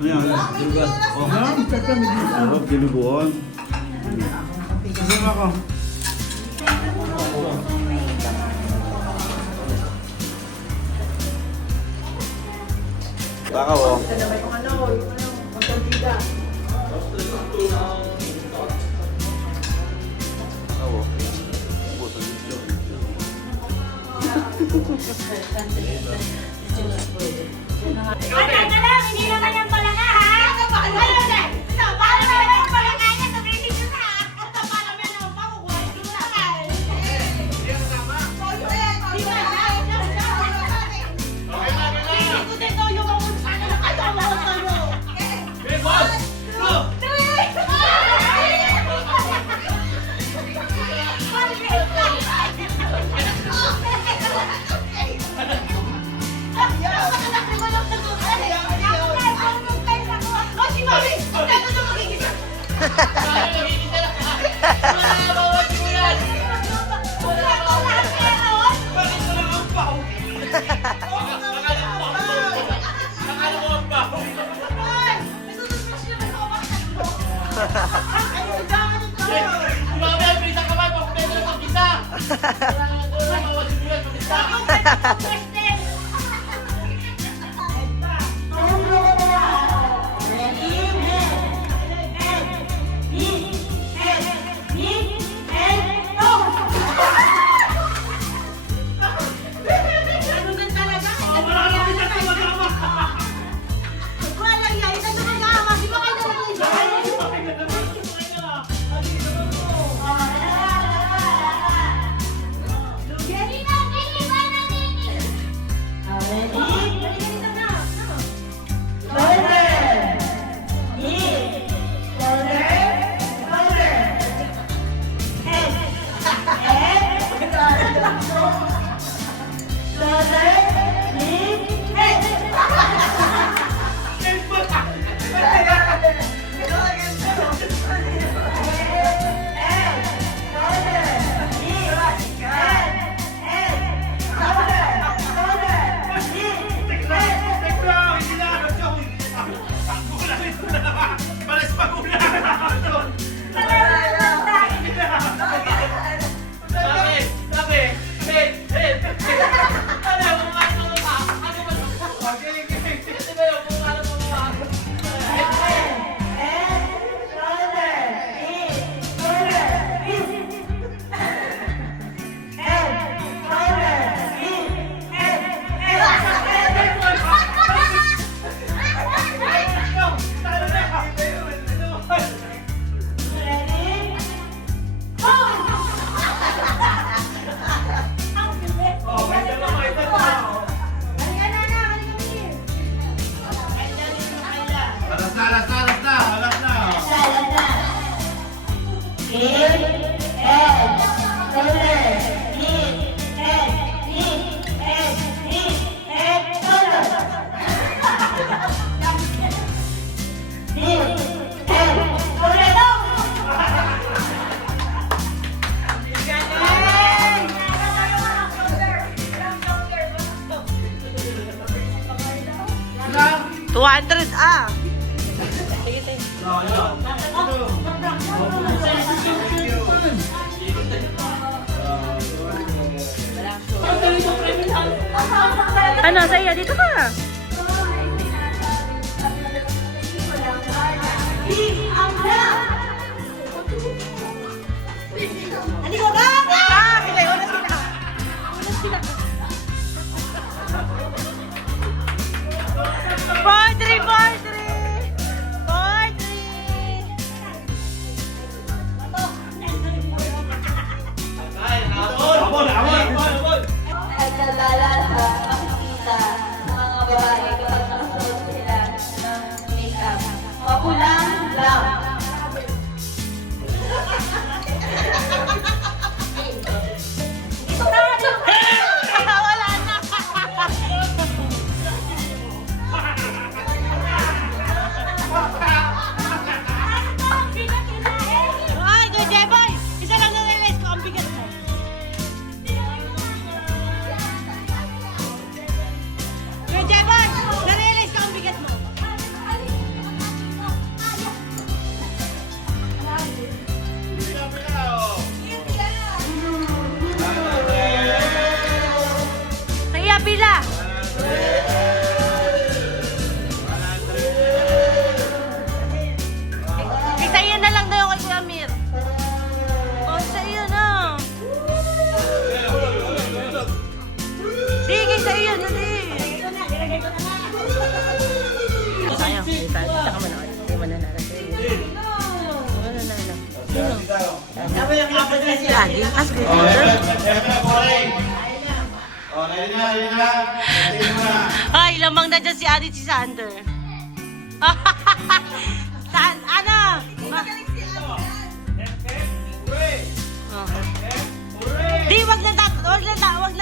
Ayan, dinuguan. Oh, sarap, dinuguan. Sige ako. Baka oh. Teka lang, hindi naman yung palaka ha? Ayun na! Paano na yung palaka niya? Sabihin niyo na! Paano na yung pakukuha? Hindi mo na kaya. Hindi mo na Ano, Saya, dito ka. Hindi ko ba? Sige, unas kita. Unas kita. 4-3, 4-3. 4-3. Ay, nalalasa ang kita ng mga babae kapag nakasuot sila ng make-up. Mapulang lang. Isa yun na lang daw yung kay Kuya Amir. O, isa yun na. Di, isa yun na di. Sayang, di tayo ka manood. Hindi mo nanalo. Lagi, as good. Ay, lamang na dyan si Adit si Sander. Saan? Ano? Oh. Di, wag nang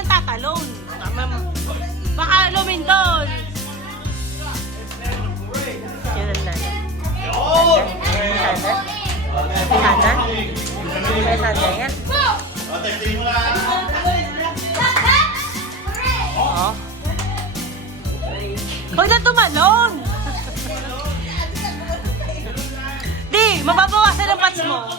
tatalon. Baka lumindol. Yun ang lalo. Sander? Sander? Sander yan? Oo. Huwag na tumalon! Di, mababawasan ang pats mo.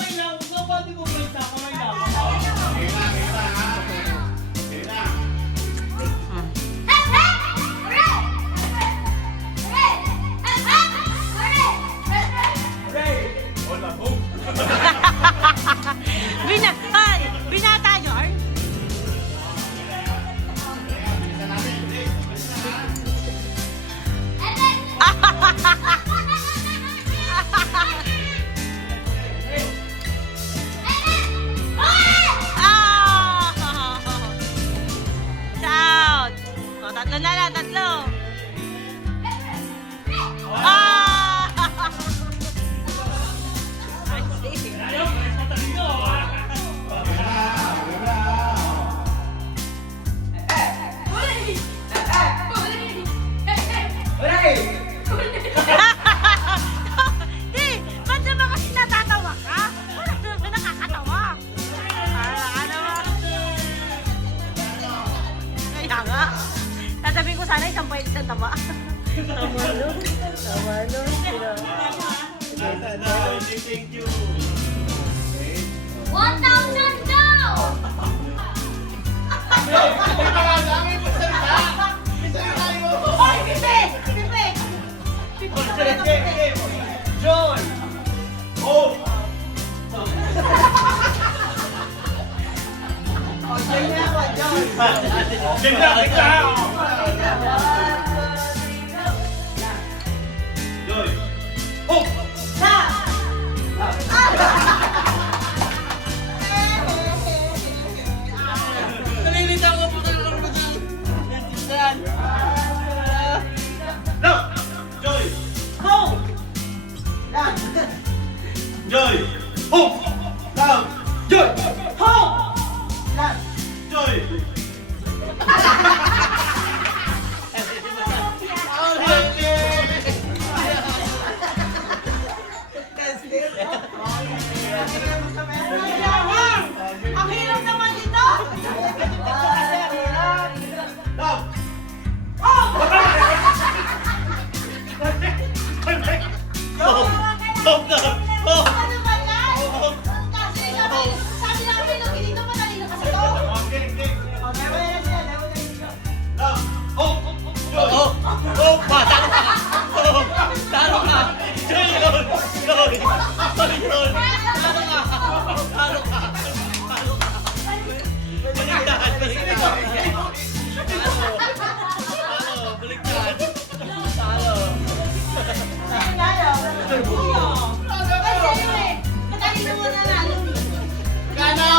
Binata yun? Shout! O, tatlo na lang, tatlo. Di, ba't naman kasi natatawa ka? Wala naman nakakatawa. Para ka naman. Kaya nga. Sasabihin ko sana isang pahit isang tama. Tamalo. Tamalo. Thank you. 1,000 daw! Oy, Pipe! Pipe! Joy! Oh! Joy! Oh! Nalilita ko po talaga ng tindahan. No! Joy! Ho! Joy! Oh! Down! Joy! Ho! Joy! Ang hirap naman dito! Down! Stop na! Oh! Ano ba yan? Kasi sabi namin nung hindi naman nalino kasi to. Okay, okay. Down! Oh! Joy! Oh! Oh! Talo ka! Oh! Talo ka! Joy! Joy! Joy! Joy! Talo ka! Talo ka! Talo ka! Baligtad! Baligtad! Talo! Baligtad! Talo! Kasi eh, matalino mo na lalo. Kano?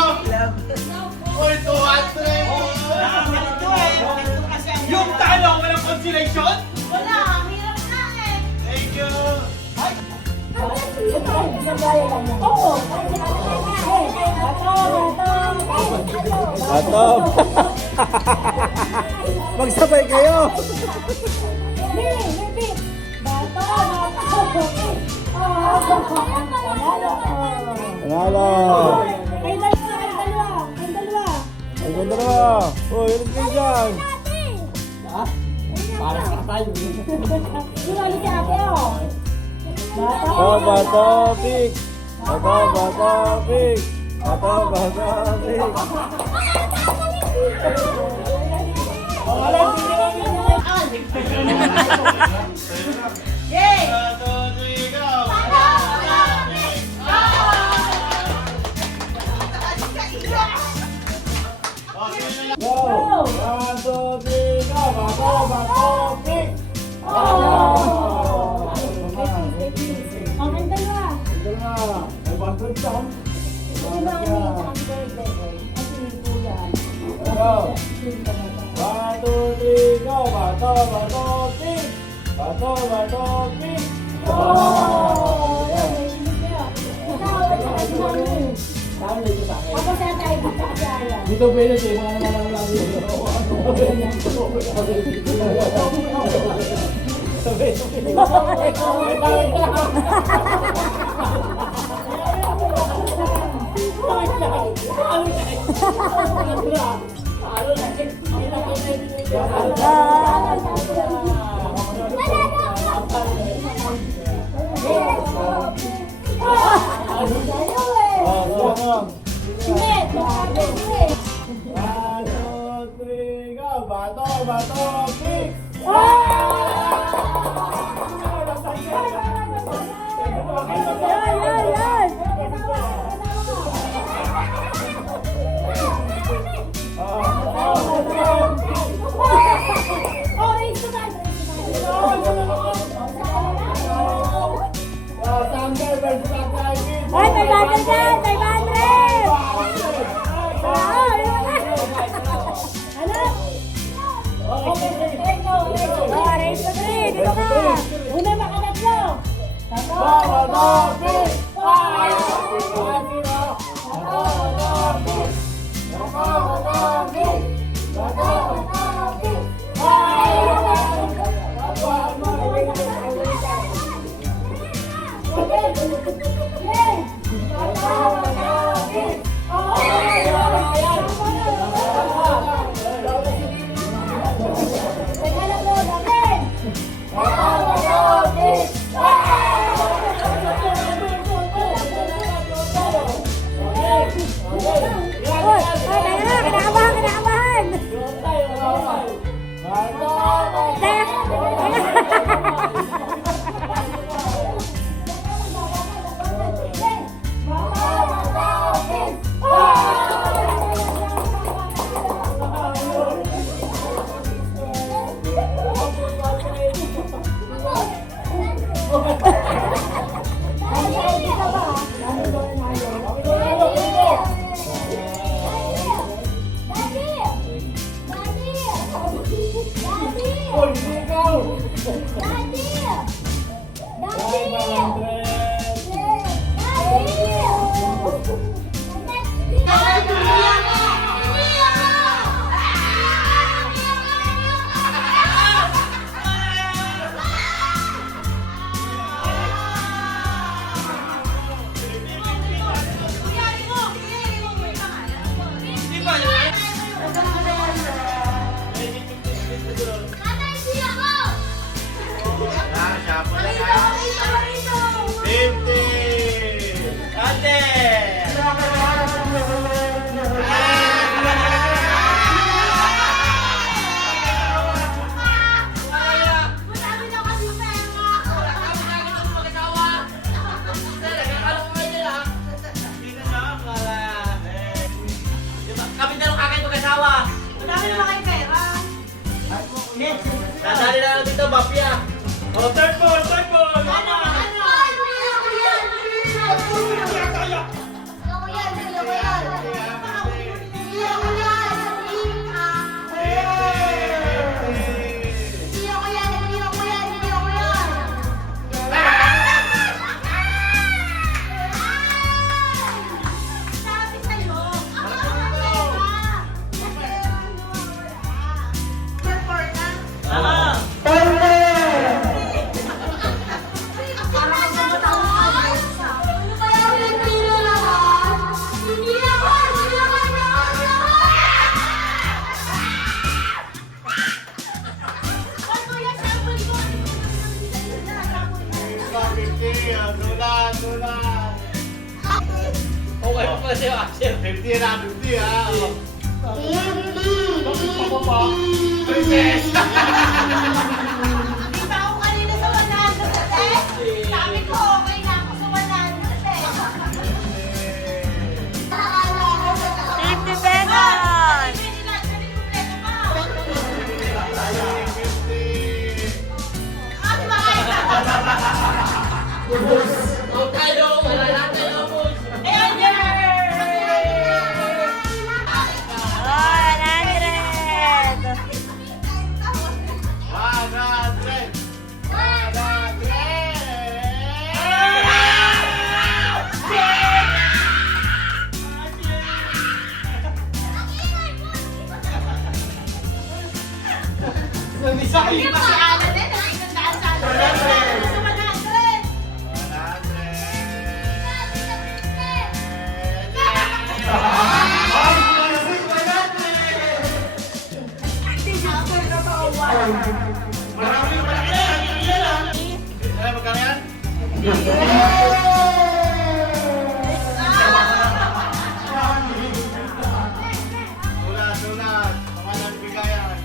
Oy, 200! Yung talo, walang consolation? Wala, ang hirap na eh. Thank you! Atop! Magsabay kayo! Panalo! Ay, dalawa! Uy, ilan kayo dyan? Para sa tayo. Bata, pig! Bata, pig! Bata, pig! Ah, bato, pink! Bato, bato, pink! Oh! Yan, may inig niya. Ako saan tayo dito kasi ayan. Dito pwede siya, mga naman lang yun. Bato, bato, pink! Ay, may bagay dyan! May bagay! Ano? Race to three! Dito ka! Una makatatlo! Nadali na lang dito, Bapia. Oh, third ball, mama. Okay pa pala sa'yo, Axel. 50 na, 50 ha. Princess! Di ba ako kanina sa 100 eh? Sabi ko okay na ako sa 100 eh. 50 pesos! Huwag kayo, wala lang kayo, boss. Ayan, yan! Oh, 100! Wow, Hindi pa si Ana din. Nagkandaan sa Ana. Sa 100. Marami yung malaki yan. Ay, magkano yan? Sulat. Pangalan bigayan.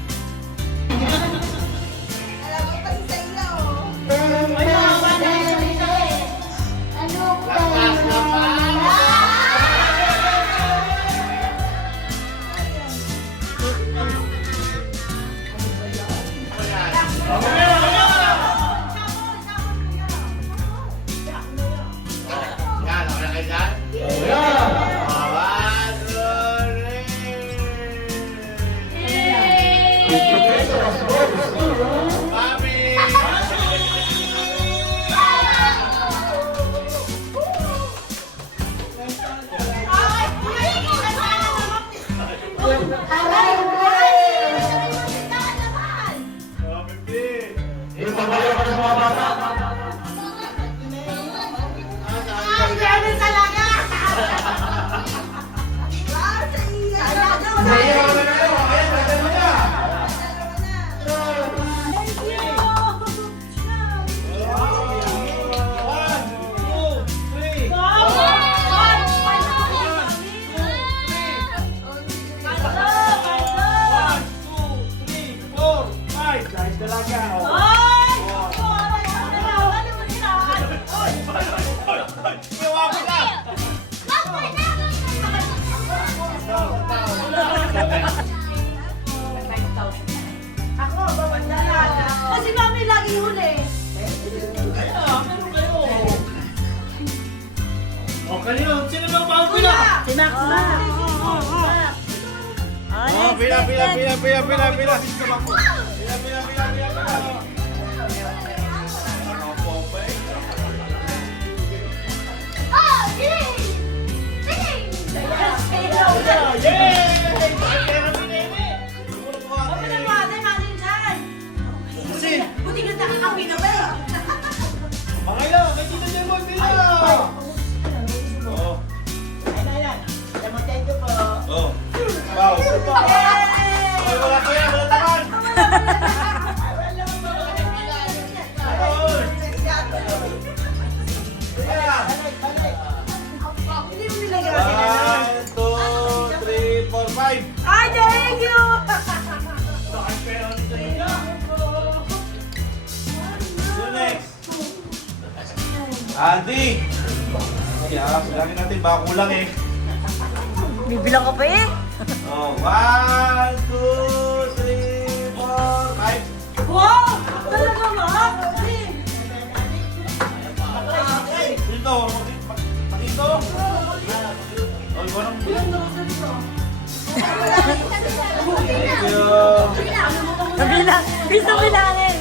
Yan, okay na kayo dyan? One, two, three. Mami! Mami, please. One, two, three. One, two, three, four, five. Guys, dalaga. Iwapi na. Kasi mami lagi huli. O, kanino? Sino bang paupila? Si Max na. Oh, pila. Pila. Buti ka nakakawi na ba eh? Okay lang, may tita Jay Boy, pila. Oh. Oh. Wow. Oy, wala pa yan, wala naman. Hindi mo nilagay. 1, 2, 3, 4, 5. Ay, thank you! Who's next? Andy! Kaya, bilangin natin, baka kulang eh. Bibilang ka pa eh. Oh, 1, 2, 3, 4, 5. Wow! Talaga ba? Dito, dito. Oh, ikaw nang Thank you. Nabilang. Bisa bilangin.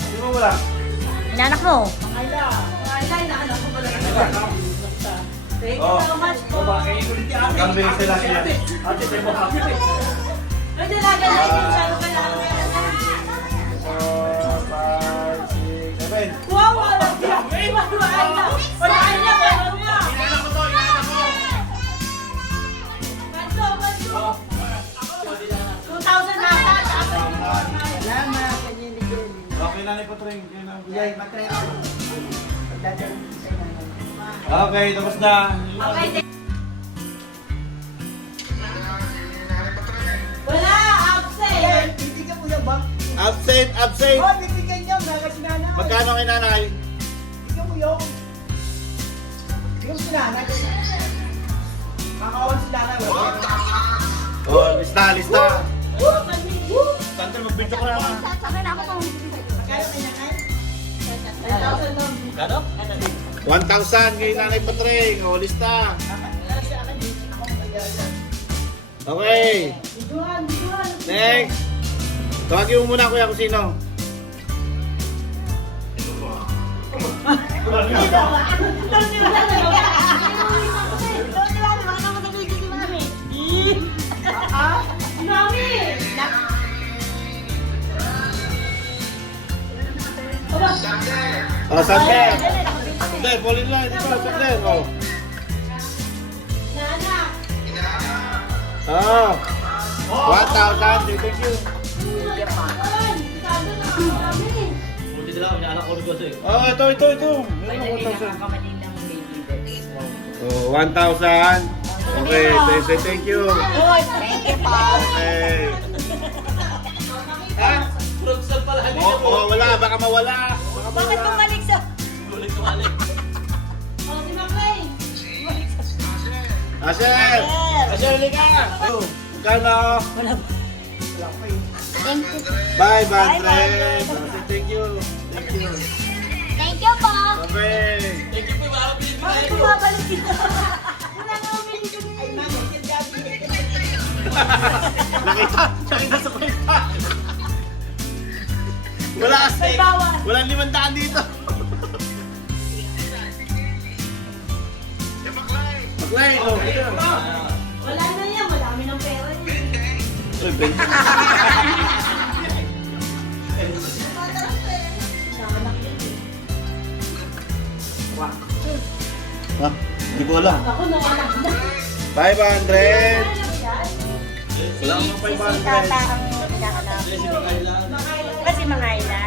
Sino mo wala? Inanak mo. Thank you Oh. so much po. Kambing sila siya. May dalaga na yun. Sabi ka lang. 4, 5, 6, 7. Wow! Walang biyak. Walaan na. Walaan na. Walaan na. Inanak ko to, inanak ko. Banso, banso. 2,000 na ata. Okay na ni Patring. Okay, tapos na. Okay. Wala. Absent. Bibigyan mo yan ba? Absent, absent. Oh, bibigyan niya. Mga si nanay. Magkano kay nanay? Bibigyan mo yung... Yung si nanay. Kakawan si nanay. Oh, lista. Tantal, mag-video ko na. Sabi na ako kung... Kaya kay nanay? 10,000 lang. Kano? 1,000 kay nanay Patring. O, lista. Okay. Biduhan, biduhan. Next. Tawagin mo muna kuya kung sino. Mami! Oh, sande. Sande, fall in line. Dito, sande. Oh. Ah. 1,000. Thank you. Buti nila, inaanak ko rin eh. Oh, ito. Meron 1,000. Oh, 1,000. Okay, say thank you. Thank you po. Okay. Ha? Frugsal pala. Oh, wala. Baka mawala. Bakit bumalik sa... Balik. Asher! Asher, halika! Oh, magkano? Wala ba? Bye, Bandre! Say thank you. Thank you. Thank you po. Okay. Thank you po, mga pinipili. Bakit bumabalik dito? Wala na umili ko Nakita sa kwenta. Wala kasi. May bawas. Walang 500 dito. Maglay, oh. Wala na yan, madami ng pera niya. Uy, Ben. Ha? Hindi ko alam. Ako nanganak na. 500. Wala Si akong Tata ang pinakanak. Kasi mangayla.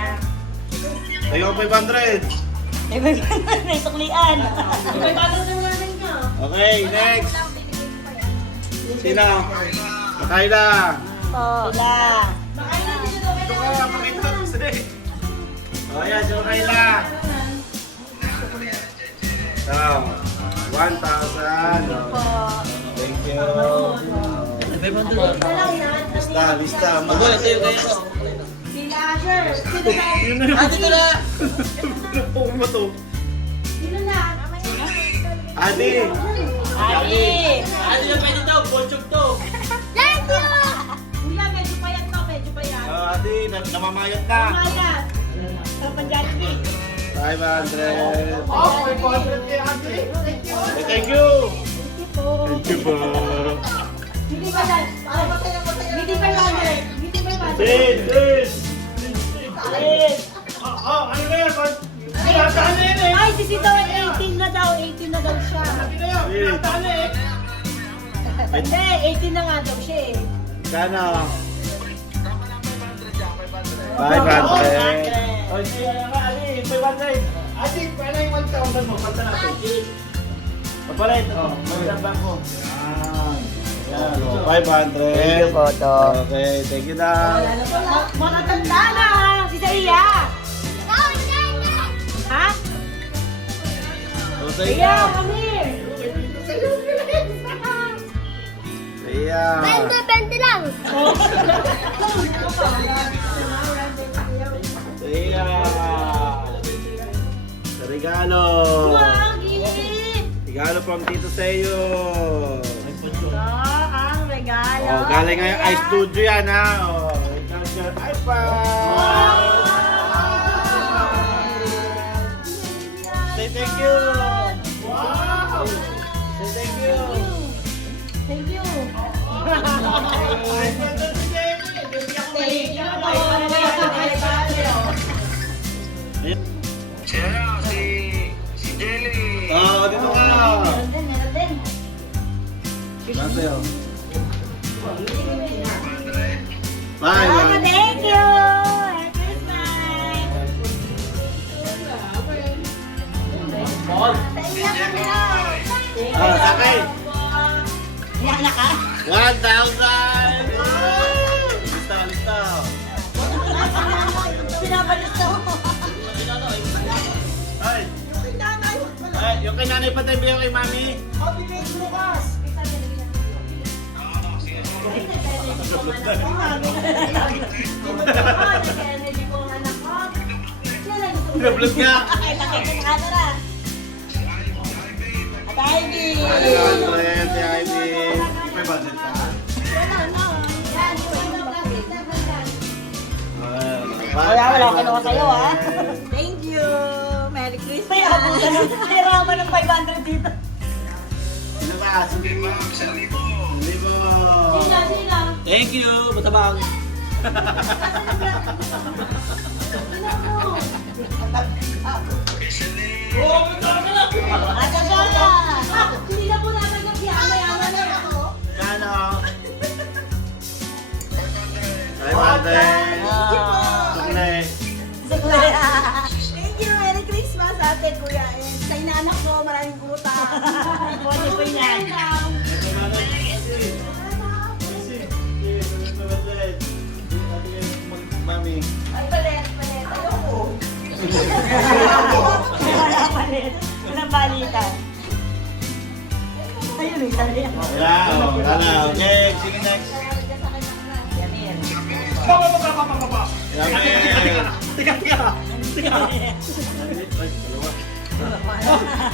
Tayo ang 500. May suklian. May bago na namin niya. Okay, next. Sino? Makayla. Po. Sila. Makailan din ito. Ito ka, makita ko sila eh. O, yan, si Makayla. So, 1,000. Po. Thank you. Lista, lista. Ako, ito yung kayo ko. Sila Asher. Sino na? Yun na Ah, dito na! yung mo to. Sino na? Adi. Ali. Ano yung pwede daw? Bolchog to. Thank you. Kuya, medyo payat to. Medyo payat. Adi, namamayat na. Payat. Kapanjaki. 500. Oh, may 400 kay Ate. Thank you. Thank you po. Hindi ba yan? Hindi ba yan? Hindi ba yan? Sid, Sid. Oh, ano na yan? Tinataan na yan eh. Ay, si Sito, 18 na daw. 18 na daw siya. Tinataan na eh. Hindi, 18 na nga daw siya eh. Kano? 500. O, sige nga, Ali, 500. Ate, pala yung 1,000 mo. Pata natin. Papalit. Oh, magandang ko. Yan. 500. Thank you po, to. Okay, thank you na. Matatanda na si Zaya. Ha? So, sa Zaya, iyo. come here. Iya. 20 lang. Iya. Sa regalo. Wow, gini. Regalo from Tito Seyo. Ang regalo. Oh, galing nga yung iStudio yan ha. Oh, ikaw dyan. iPhone. Say thank you. Wow. Say thank you. Thank you. Oh, dito ka. Meron din. Saan sa'yo? Bye, Ah, bye. thank you. Happy Christmas. Paul. Iyak ka na. Ah, sakay. Iyak na ka? 1,000! Lista, lista. Pinabalista mo. Ay. Ay, yung kay nanay pa tayo bigyan kay mami. Nablog nga. Ay, pakita ng camera. At Ivy. 100, si Ivy. May budget ka? Wala kinuha sa'yo, ha? Thank you. Merry Christmas. May abutan ng piraman ng 500 dito. Ano ba? Sabihin mo. Libo. Sila. Thank you, matabang. Sila mo. Sukle. Thank you. Merry Christmas, ate, kuya. And sa inanak ko, maraming buta. Pwede po yan. Mami. Ay, palit. Ayoko. Wala palit. Walang balikan. Ayun, may tali ako. Wala. Okay, sige next.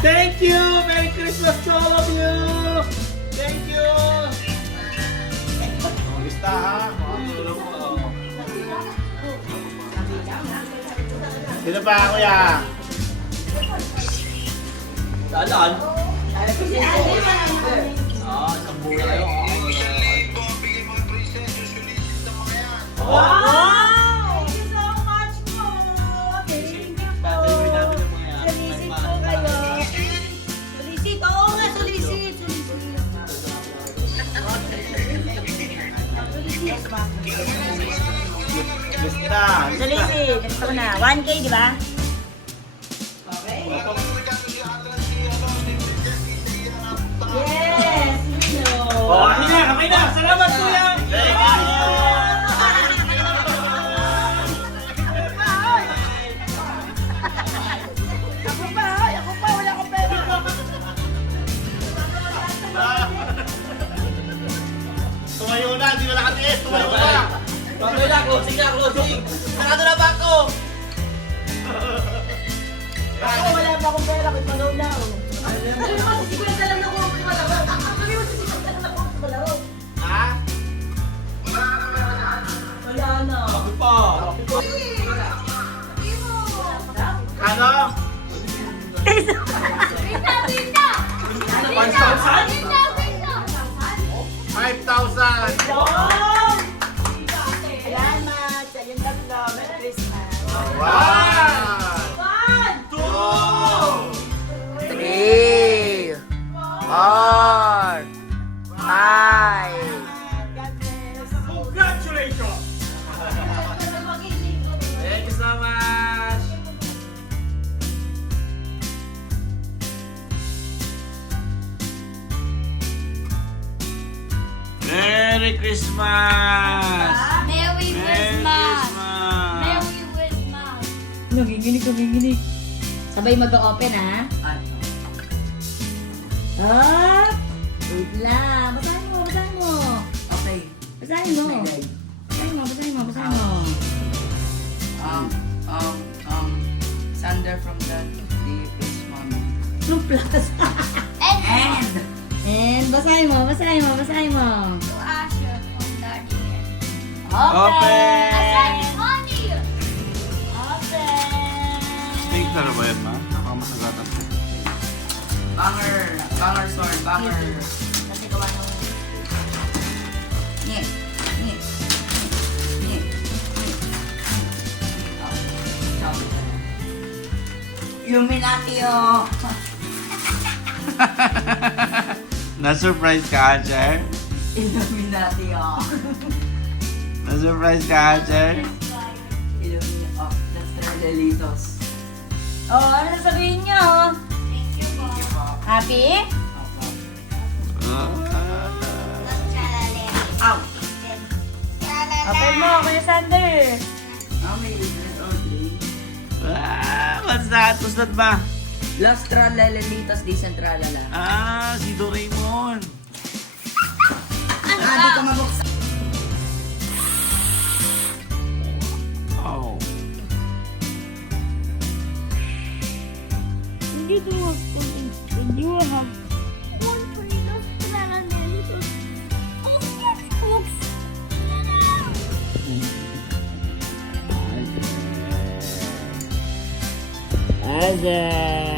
Thank you! Merry Christmas to all of you! Thank you! Lista ha. Sino pa kuya? Dalan. Isang bulan kayo. Wow! Thank you so much po. Thank you po. Tatayuin namin yung mga yan. Solicit po kayo. Solicit. Oo nga, solicit. Lista. Solicit. Gusto ko na. 1K, di ba? Yes! Oh, kami na! Salamat kuya! Ako pa, wala akong pera. Tumayo na, hindi na nakatiis. Tumayo na. Bako na, closing na, closing. Nakado na bako. Ako, wala pa akong pera. Kung magaw na ako. Sabi mo, sisikwenta lang na kung malaro. Sabi mo, sisikwenta lang na kung malaro. Ha? Wala na. Bako pa. Ano? Pinta! 5,000? 5,000. Salamat! Sa yung tatlo. Merry Christmas. Wow! 1, 2, 3, 4, 5. God bless. Congratulations! Thank you so much. Merry Christmas! Merry Christmas! Merry Christmas! Nanginginig. Sabay mag-open, ha? Up! Wait lang. Basahin mo. Okay. Basahin mo. Sander from the Deepest Mommy. Anong plus? And basahin mo. To Asher from Daddy. Open! Asher, money! Steak na ba yan, ma? Baka masagatan siya. Banger sword, banger. Kasi gawa ng... Nye. Illuminati oh. Na-surprise ka, Archer? Illuminati oh. Na-surprise ka, Archer? Illuminati oh. That's the Delitos. Oh, ano sasabihin niyo? Thank you po. Thank you po. Happy? Ow! Open mo, Kuya Sander. May Audrey. What's that? What's that ba? Last Tralalitos di Centralala. Si Doraemon. Di ka mabuksan. Oh. Hindi ko mag-continue ha. One for you. Kailangan na nito. Oops. Azar.